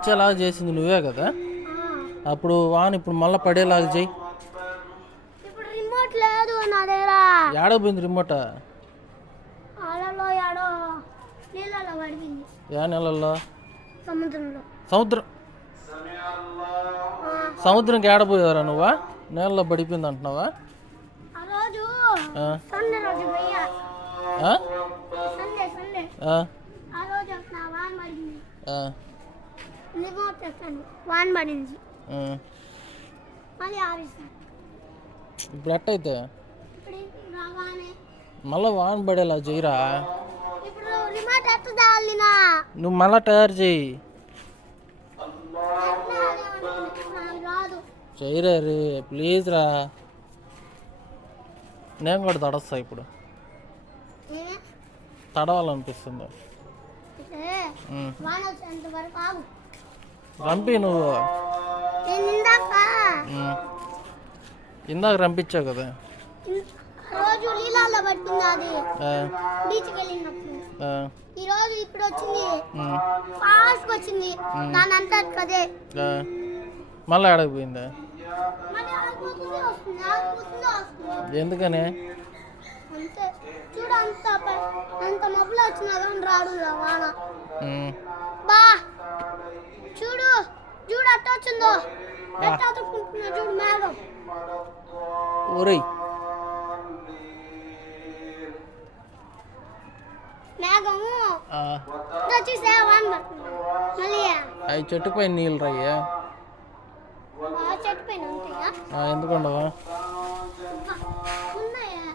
ఇచ్చేలాగా చేసింది నువ్వే కదా. అప్పుడు వాన్ ఇప్పుడు మళ్ళీ పడేలాగా చెయ్యి. ఇప్పుడు రిమోట్ లేదు నా దగ్గర. ఏడో పోయింది రిమోట్? అలలో ఏడో నీళ్ళలో పడిపోయింది. ఏ నెలల్లో? సముద్రంలో. సముద్రంకి ఏడపోయారా నువ్వా? నీళ్ళలో పడిపోయింది అంటున్నావా? ఆ రోజు సండే రోజు పోయా. సండే ఆ రోజు వాన్ పడింది. రిమోట్ తెచ్చాను, వాన్ పడింది. మళ్ళీ ఆవేశాను. ఇప్పుడు ఎట్టయితే ఇప్పుడు రాగానే మళ్ళీ వాన్ పడేలా చెయ్యరా. ఇప్పుడు రిమోట్ ఎత్తదాలినా నువ్వు మళ్ళీ తయారు చెయ్యి. చెయ్యరా రే ప్లీజ్ రా. నేను కూడా తడస్తా ఇప్పుడు. తడవాలనిపిస్తుంది. రంపి నువ్వు ఇందాక రంపించావు కదా. రోజు నీళ్ళల్లో పడుతుంది అది. బీచ్కి వెళ్ళినప్పుడు ఈ రోజు ఇప్పుడు వచ్చింది, ఫాస్ట్ వచ్చింది. దాని అంతా కదే మళ్ళీ ఆడకపోయిందా? ఎందుకని? అంతే చూడు, అంత మబ్బులు వచ్చినా కానీ రాడు వాన. బా చూడు చూడు అట్ట వచ్చిందో, ఎట్ట అతుక్కుంటున్నా చూడు మేఘం. ఊరై మేఘము చూసా వాన పడుతుంది. మళ్ళీ అవి చెట్టు పైన నీళ్ళు రయ్యా. చెట్టు పైన ఉంటాయా? ఎందుకుండవా? ఉన్నాయా?